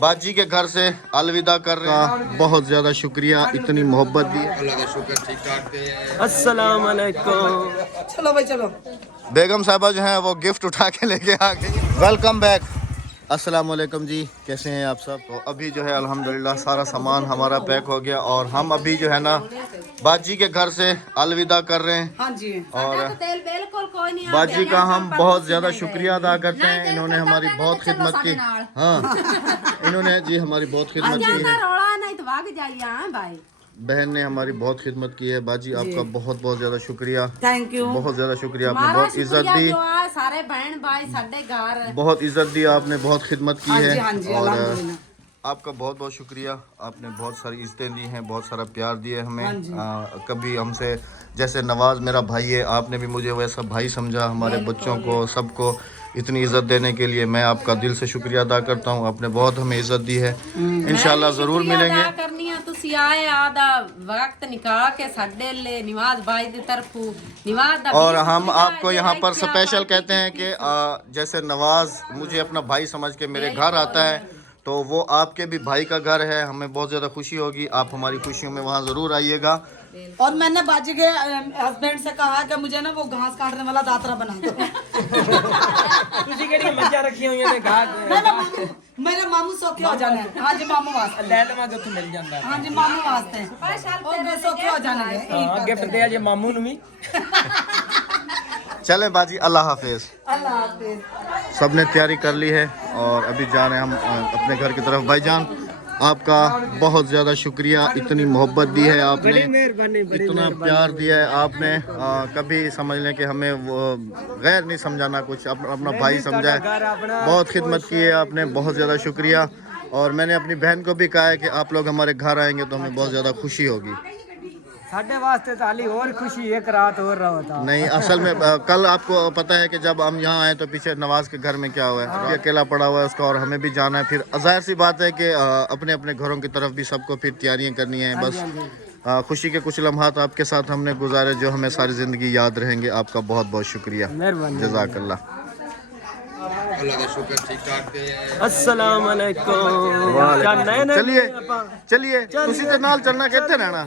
बाजी के घर से अलविदा कर रहे हैं। बहुत ज़्यादा शुक्रिया, इतनी मोहब्बत दी। अल्लाह का शुक्र, ठीक ठाक। अस्सलाम वालेकुम। चलो भाई चलो। बेगम साहबा जो हैं वो गिफ्ट उठा के लेके आ गई। Welcome back. अस्सलाम वालेकुम जी, कैसे हैं आप सब? तो अभी जो है अल्हम्दुलिल्लाह सारा सामान हमारा पैक हो गया और हम अभी जो है ना बाजी के घर से अलविदा कर रहे हैं। हाँ जी। और बाजी का हम बहुत ज़्यादा शुक्रिया अदा करते हैं, इन्होंने हमारी बहुत खिदमत की। हाँ इन्होंने जी हमारी बहुत खिदमत की है। बहन ने हमारी बहुत खिदमत की है। बाजी आपका बहुत बहुत ज़्यादा शुक्रिया, थैंक यू। बहुत ज़्यादा शुक्रिया। आपने बहुत इज्जत दी, सारे बहन भाई साडे घर बहुत इज्जत दी आपने, बहुत खिदमत की है। हाँ जी, और अल्हम्दुलिल्लाह। आपका बहुत बहुत शुक्रिया, आपने बहुत सारी इज्जतें दी हैं, बहुत सारा प्यार दिया हमें। कभी हमसे जैसे नवाज मेरा भाई है, आपने भी मुझे वैसा भाई समझा, हमारे बच्चों को सबको इतनी इज्जत देने के लिए मैं आपका दिल से शुक्रिया अदा करता हूँ। आपने बहुत हमें इज्जत दी है। इंशाल्लाह ज़रूर मिलेंगे। ਤੁਸੀਂ ਆਏ ਆਦਾ वक्त निकाल के साडे ले निवाज भाई की तरफों निवाज दा और हम आपको यहाँ पर स्पेशल कहते हैं कि जैसे नवाज मुझे अपना भाई समझ के मेरे घर आता है, तो वो आपके भी भाई का घर है। हमें बहुत ज़्यादा खुशी होगी, आप हमारी खुशियों में वहाँ ज़रूर आइएगा। और मैंने बाजी के हस्बैंड से कहा कि मुझे ना वो घास काटने वाला दातरा बना दो। ਤੁਸੀਂ ਕਿਹੜੀਆਂ ਮੱਝਾਂ ਰੱਖੀਆਂ ਹੋਈਆਂ ਨੇ ਘਾਹ मेरे मामू सौखे हो जाने। हाँ जी मामू वास्ते ਲੈ ਲਵਾਂਗੇ ਉੱਥੋਂ ਮਿਲ ਜਾਂਦਾ। हाँ जी मामू वास्ते और सौखे हो जाने। ਹਾਂ ਗਿਫਟ ਦੇ ਅਜੇ ਮਾਮੂ ਨੂੰ ਵੀ। चले बाजी, अल्लाह हाफिज़। अल्लाह हाफिज़। सब ने तैयारी कर ली है और अभी जा रहे हैं हम अपने घर की तरफ। भाईजान आपका बहुत ज़्यादा शुक्रिया, इतनी मोहब्बत दी है आपने, इतना प्यार दिया है आपने। कभी समझ लें कि हमें वो गैर नहीं समझाना, कुछ अपना भाई समझा है। बहुत खिदमत की है आपने, बहुत ज़्यादा शुक्रिया। और मैंने अपनी बहन को भी कहा है कि आप लोग हमारे घर आएंगे तो हमें बहुत ज़्यादा खुशी होगी। ਸਾਡੇ ਵਾਸਤੇ ਤਾਂ ਹਾਲੀ ਹੋਰ ਖੁਸ਼ੀ ਇੱਕ ਰਾਤ ਹੋਰ रहो था। नहीं, असल में कल आपको पता है कि जब हम यहाँ आए तो पीछे नवाज के घर में क्या हुआ है, अभी अकेला पड़ा हुआ है उसका, और हमें भी जाना है। फिर जाहिर सी बात है कि अपने अपने घरों की तरफ भी सबको फिर तैयारियां करनी है। बस खुशी के कुछ लम्हात आपके साथ हमने गुजारे जो हमें सारी ज़िंदगी याद रहेंगे। आपका बहुत बहुत शुक्रिया, जज़ाकल्लाह। अल्लाह का शुक्र, ठीक ठाक। अस्सलाम वालेकुम। चलिए चलिए, तुसी ते नाल चलना, कितने रहना?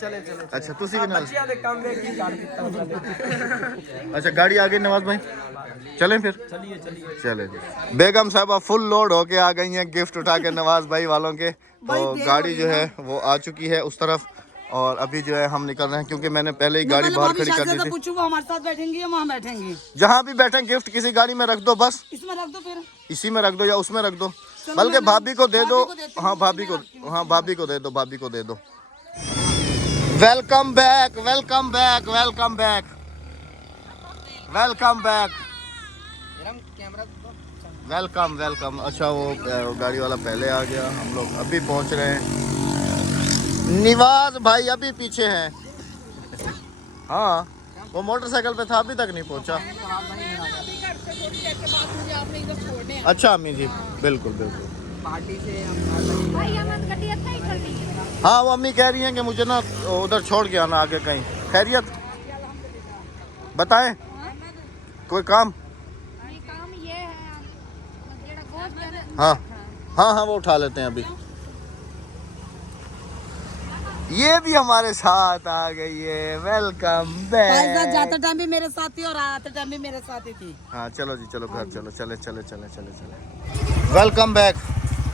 चले अच्छा तुसी भी नाल। ਬੱਚਿਆਂ ਦੇ ਕੰਮ ਦੇ ਕੀ ਕਰ ਦਿੱਤਾ। अच्छा गाड़ी आ गई नवाज भाई, चलें फिर? चले जी। बेगम साहबा फुल लोड होके आ गई हैं गिफ्ट उठा के नवाज भाई वालों के। तो गाड़ी जो है वो आ चुकी है उस तरफ और अभी जो है हम निकल रहे हैं, क्योंकि मैंने पहले ही गाड़ी बाहर खड़ी कर दी थी। पूछूं वो हमारे साथ बैठेंगी या वहाँ बैठेंगी? जहाँ भी बैठे गिफ्ट किसी गाड़ी में रख दो, बस इसमें रख दो, फिर इसी में रख दो या उसमें रख दो, बल्कि भाभी को दे दो। हाँ भाभी को, हाँ भाभी को दे दो, भाभी को दे दो। Welcome back, welcome back, welcome back, welcome back, welcome welcome. अच्छा वो गाड़ी वाला पहले आ गया, हम लोग अभी पहुंच रहे हैं। निवाज भाई अभी पीछे हैं। हाँ वो मोटरसाइकिल पे था, अभी तक नहीं पहुंचा। अच्छा अम्मी जी, बिल्कुल बिल्कुल। हाँ वो अम्मी कह रही हैं कि मुझे ना उधर छोड़ के आना आगे कहीं। खैरियत बताएं, कोई काम? हाँ हाँ हाँ वो उठा लेते हैं अभी। ये भी हमारे साथ आ गई है, वेलकम बैक। जाते टाइम भी मेरे साथ थी और आते टाइम भी मेरे साथ ही थी। हाँ चलो जी, चलो घर चलो, चले चले चले चले चले। वेलकम बैक,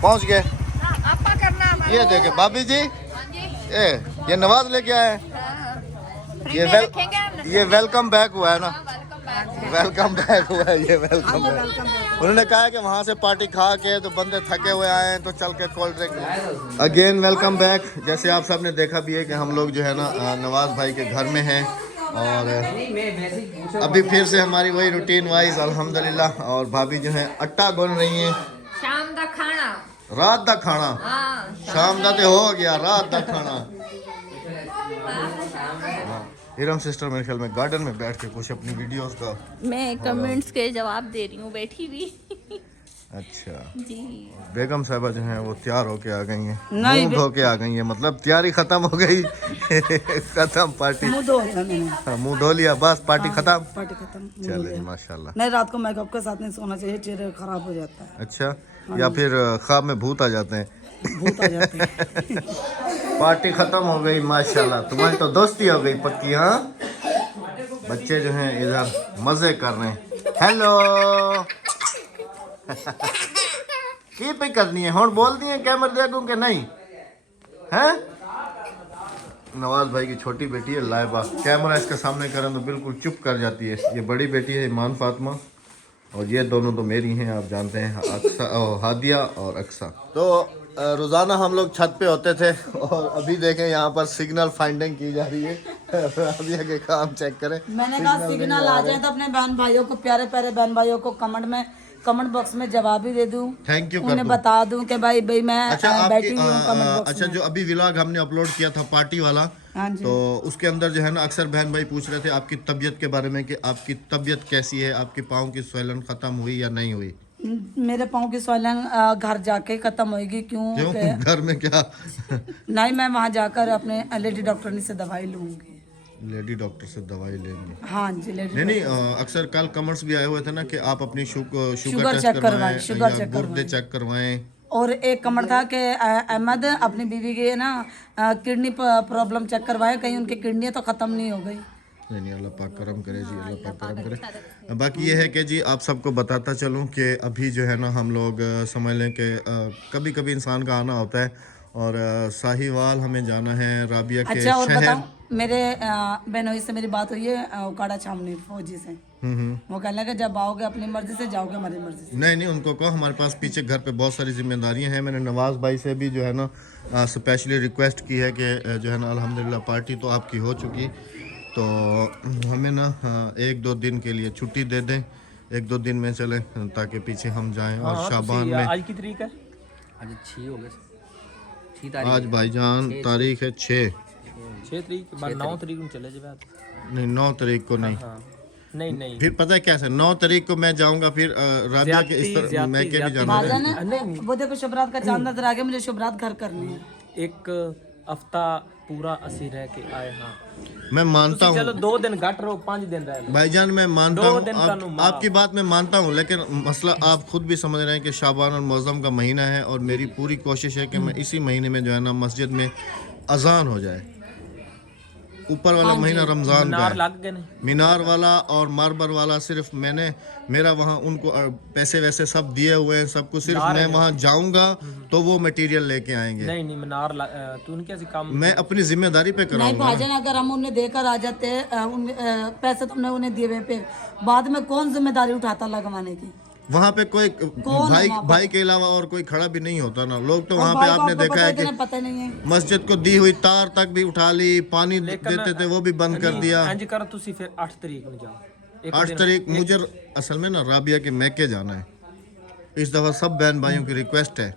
पहुंच गए। ये देखे भाभी जी, ये नवाज लेके आए हैं। ये वेलकम बैक हुआ है ना, वेलकम बैक हुआ है ये, वेलकम बैक। उन्होंने कहा कि वहाँ से पार्टी खा के तो बंदे थके हुए आए हैं तो चल के cold drink. Again welcome back. जैसे आप सब ने देखा भी है कि हम लोग जो है ना नवाज भाई के घर में हैं और अभी फिर से हमारी वही रूटीन वाइज अल्हम्दुलिल्लाह। और भाभी जो है आटा गुन रही हैं। शाम दा खाना, रात दा खाना, शाम दा तो हो गया, रात दा खाना। हिरम सिस्टर मेरे ख्याल में गार्डन में बैठ के कुछ अपनी वीडियोस का मैं कमेंट्स के जवाब दे रही हूँ बैठी हुई। अच्छा जी बेगम साहबा जो हैं वो तैयार होके आ गई हैं, नहीं, मुंह धो के आ गई हैं, मतलब तैयारी खत्म हो गई खत्म पार्टी। मुंह धो लिया मैंने, हाँ, मुंह धो लिया बस, पार्टी खत्म। पार्टी खत्म, मुंह धो चले लिया। माशाल्लाह। नहीं, रात को मेकअप के साथ नहीं सोना चाहिए, चेहरा खराब हो जाता है, अच्छा, या फिर ख्वाब में भूत आ जाते हैं। भूत आ जाते हैं। पार्टी खत्म हो गई माशाल्लाह, तुम्हारी तो दोस्ती हो गई पक्की। हाँ, बच्चे जो हैं इधर मजे कर रहे हैं। हेलो की पे करनी है हुण बोल दिए कैमरे देखूं कि नहीं हैं? नवाज भाई की छोटी बेटी है लाइबा, कैमरा इसके सामने करें तो बिल्कुल चुप कर जाती है। ये बड़ी बेटी है ईमान फातिमा, और ये दोनों तो मेरी हैं, आप जानते हैं, अक्सा हादिया और अक्सा। तो रोज़ाना हम लोग छत पे होते थे, और अभी देखें यहाँ पर सिग्नल फाइंडिंग की जा रही है। हादिया के काम चेक करें। मैंने कहा सिग्नल आ जाए तो अपने बहन भाइयों को, प्यारे प्यारे बहन भाइयों को कमेंट बॉक्स में जवाब भी दे दूं, थैंक यू कर उन्हें दूं। बता दूं कि भाई मैं अच्छा, बैठी आपकी हुई हूँ कमेंट बॉक्स अच्छा में। जो अभी व्लॉग हमने अपलोड किया था पार्टी वाला, हाँ जी। तो उसके अंदर जो है ना अक्सर बहन भाई पूछ रहे थे आपकी तबीयत के बारे में कि आपकी तबीयत कैसी है, आपके पाँव की स्वेलन खत्म हुई या नहीं हुई? मेरे पाँव की स्वेलिंग घर जाके खत्म होगी। क्यों क्यों घर में क्या? नहीं, मैं वहाँ जाकर अपने लेडी डॉक्टरनी से दवाई लूंगी। लेडी डॉक्टर से दवाई लेंगे? हाँ जी, लेडी नहीं नहीं, अक्सर कल कमेंट्स भी आए हुए थे ना कि आप अपनी शुगर शुगर टेस्ट चेक करवाएं, करवाएं, शुगर या चेक गुर्दे चेक करवाएं। और एक कमेंट था कि अहमद अपनी बीवी के ना किडनी प्रॉब्लम चेक करवाए, कहीं उनकी किडनी तो खत्म नहीं हो गई। नहीं, अल्लाह पाक करम करे जी, अल्लाह पाक करम करे। बाकी ये है कि जी आप सबको बताता चलूं कि अभी जो है ना हम लोग समझ लें कि कभी कभी इंसान का आना होता है, और साहिवाल हमें जाना है, राबिया के अच्छा, और शहर। बताऊं, मेरे बहनोई से मेरी बात हुई है उकाड़ा छावनी फौजी से। वो कहने लगे जब आओगे अपनी मर्जी से, जाओगे हमारी मर्जी से। नहीं, उनको कहो हमारे पास पीछे घर पे बहुत सारी जिम्मेदारियां हैं। मैंने नवाज भाई से भी जो है ना स्पेशली रिक्वेस्ट की है कि जो है ना अल्हम्दुलिल्लाह पार्टी तो आपकी हो चुकी, तो हमें ना 1-2 दिन के लिए छुट्टी दे दें, 1-2 दिन में चलें ताकि पीछे हम जाएं। और शाबान में आज की तारीख है? आज 6 हो गए, 6 तारीख। आज भाईजान तारीख है 6 तारीख, 9 तारीख को चले जाए। नहीं, 9 तारीख को नहीं। नहीं फिर पता है क्या है, 9 तारीख को मैं जाऊंगा, फिर राबिया के इस तरह मैं के भी जाना है। भाजन वो देखो शुभरात का चांद नजर आ गया, मुझे शुभरात घर करनी है। एक हफ्ता पूरा असी रह के आए। हाँ, मैं मानता हूँ, चलो 2 दिन घट रहो, 5 दिन रह लो। भाईजान मैं मानता हूँ, दिन का नुमा। आपकी बात मैं मानता हूँ, लेकिन मसला आप खुद भी समझ रहे हैं कि शाबान और मुअज़्ज़म का महीना है, और मेरी पूरी कोशिश है कि मैं इसी महीने में जो है ना मस्जिद में अजान हो जाए। ऊपर वाला महीना रमज़ान का है, लग गए नहीं। मीनार वाला और मार्बर वाला सिर्फ मेरा वहाँ उनको पैसे वैसे सब दिए हुए हैं, सब कुछ, सिर्फ मैं वहाँ जाऊँगा तो वो मटेरियल लेके आएंगे। नहीं मीनार तू उनके ऐसे काम मैं अपनी जिम्मेदारी पे नहीं कराऊंगा। भाजन, अगर हम उन्हें देकर आ जाते पैसे तुमने उन्हें दिए हुए पे, बाद में कौन जिम्मेदारी उठाता लगवाने की? वहाँ पे कोई भाई के अलावा और कोई खड़ा भी नहीं होता ना। लोग तो वहाँ पे भाई को आपने आपको देखा है कि पता नहीं है। मस्जिद को दी हुई तार तक भी उठा ली, पानी देते थे वो भी बंद कर दिया। इंज करो तुसी फिर 8 तारीख में जाओ। 8 तारीख मुझे असल में ना राबिया के मैके जाना है इस दफा। सब बहन भाइयों की रिक्वेस्ट है।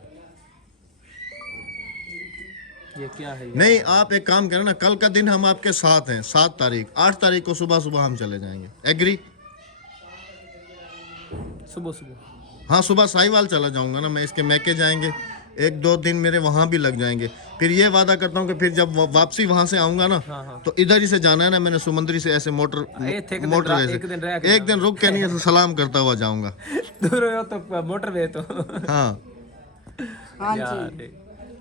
ये क्या है? नहीं, आप एक काम करें ना, कल का दिन हम आपके साथ हैं, 7 तारीख, 8 तारीख को सुबह हम चले जाएंगे। एग्री? सुबह हाँ, सुबह साहिवाल चला जाऊंगा ना मैं, इसके मैके जाएंगे, 1-2 दिन मेरे वहाँ भी लग जाएंगे। फिर ये वादा करता हूँ कि फिर जब वापसी वहाँ से आऊँगा ना, तो इधर ही से जाना है ना। मैंने सुमंदरी से ऐसे मोटरवे से एक दिन रुक के नहीं ऐसे सलाम करता हुआ जाऊँगा। दूर हो तो मोटरवे तो। हाँ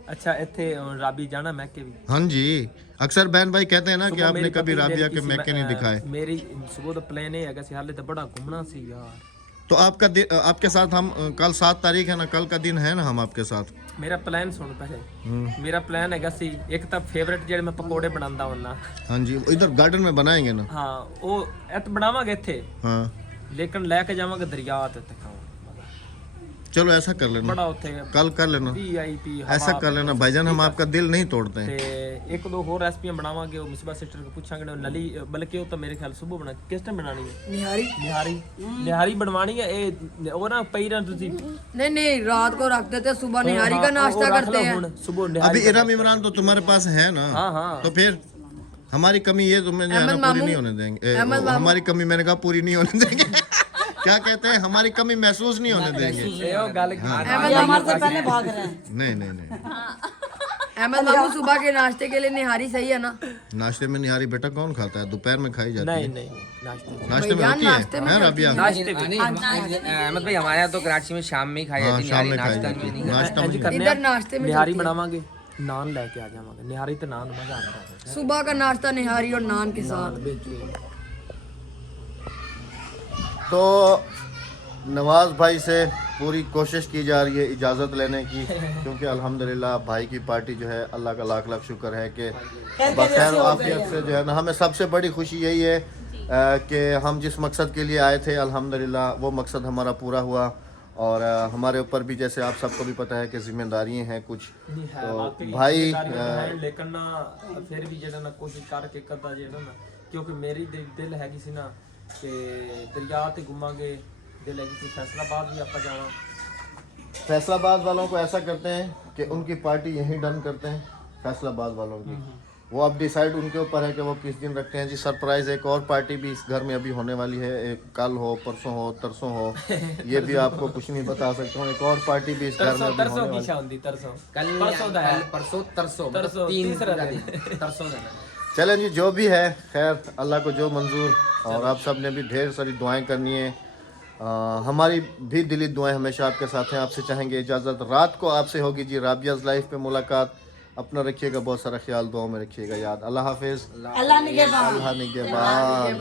अच्छा, इतने राबी जाना मैके भी? हाँ जी, अक्सर बहन भाई कहते हैं ना कि आपने कभी राबिया के मैके नहीं दिखाए। मेरी सुबह तो प्लान है कि हाले तो बड़ा घूमना सी यार। तो आपके साथ हम कल 7 तारीख है ना, कल का दिन है ना हम आपके साथ। मेरा प्लान सुन पहले। मेरा प्लान है सी एक तो फेवरेट जेड मैं पकोड़े बनांदा हुन्ना। हाँ जी, इधर गार्डन में बनाएंगे ना। हाँ, वो एत बनावांगे इत्थे, हाँ, लेकिन लेके जावांगे दरिया ते खाओ। चलो ऐसा कर लेना, बड़ा उत्थे कल कर लेना, VIP ऐसा कर लेना भाईजान, हम आपका दिल नहीं तोड़ते हैं। ते 1-2 होर रेसिपियां बनावांगे। वो मिसबा सिस्टर को पूछांगे नली, बल्कि वो तो मेरे ख्याल सुबह बना, किस टाइम बनानी है? निहारी बनवानी है। ए वो ना पैरा तुसी नहीं, रात को रख देते, सुबह निहारी का नाश्ता करते हैं। सुबह निहारी। अभी इराम इमरान तो तुम्हारे पास है ना। हाँ। तो फिर हमारी कमी ये तुम्हें जो है ना पूरी नहीं होने देंगे। हमारी कमी मैंने कहा पूरी नहीं होने देंगे। क्या कहते हैं, हमारी कमी महसूस नहीं होने देंगे। ये हमारे से पहले भाग रहे हैं। नहीं नहीं नहीं, अहमद बाबू सुबह के नाश्ते के लिए निहारी सही है ना? नाश्ते में निहारी बेटा कौन खाता है, दोपहर में खाई जाती नहीं है। नहीं नाश्ते नाश्ते में होती है राबिया? अहमद भाई हमारे यहाँ तो कराची में शाम में ही खाई हाँ जाती शाम में खाई नाश्ता जाती में है, नाश्ता में नहीं। इधर नाश्ते में निहारी बनावांगे, नान लेके आ जावांगे। निहारी तो नान मजा आता है। सुबह का नाश्ता निहारी और नान के साथ। तो नवाज भाई से पूरी कोशिश की जा रही है इजाज़त लेने की, क्योंकि अल्हम्दुलिल्लाह भाई की पार्टी जो है, अल्लाह का लाख लाख शुक्र है कि बखैर आफियत से जो है ना, हमें सबसे बड़ी खुशी यही है कि हम जिस मकसद के लिए आए थे अल्हम्दुलिल्लाह वो मकसद हमारा पूरा हुआ। और हमारे ऊपर भी जैसे आप सबको भी पता है कि जिम्मेदारियां हैं कुछ, तो भाई लेकिन ना फिर भी जेड़ा ना कोशिश करके करता जेड़ा ना, क्योंकि मेरी दिल है किसी ना कि दरिया ते घुमांगे, दिल है कि फैसलाबाद भी आपका जाना। फैसलाबाद वालों को ऐसा करते हैं कि उनकी पार्टी यहीं डन करते हैं, फैसलाबाद वालों की। वो अब डिसाइड उनके ऊपर है कि वो किस दिन रखते हैं जी। सरप्राइज एक और पार्टी भी इस घर में अभी होने वाली है, एक कल हो, परसों हो, तरसों हो, ये भी आपको कुछ नहीं बता सकता हूँ। एक और पार्टी भी इस घर में अभी होने वाली है। परसों तीसरा दिन परसों दिन। चलें जी, जो भी है खैर, अल्लाह को जो मंजूर। और आप सब ने भी ढेर सारी दुआएं करनी है, हमारी भी दिली दुआएं हमेशा आपके साथ हैं। आपसे चाहेंगे इजाज़त, रात को आपसे होगी जी राबियाज़ लाइफ पे मुलाकात। अपना रखिएगा बहुत सारा ख्याल, दुआओं में रखिएगा याद। अल्लाह हाफिज़, अल्लाह निगहबान। अल्लाह निगहबान।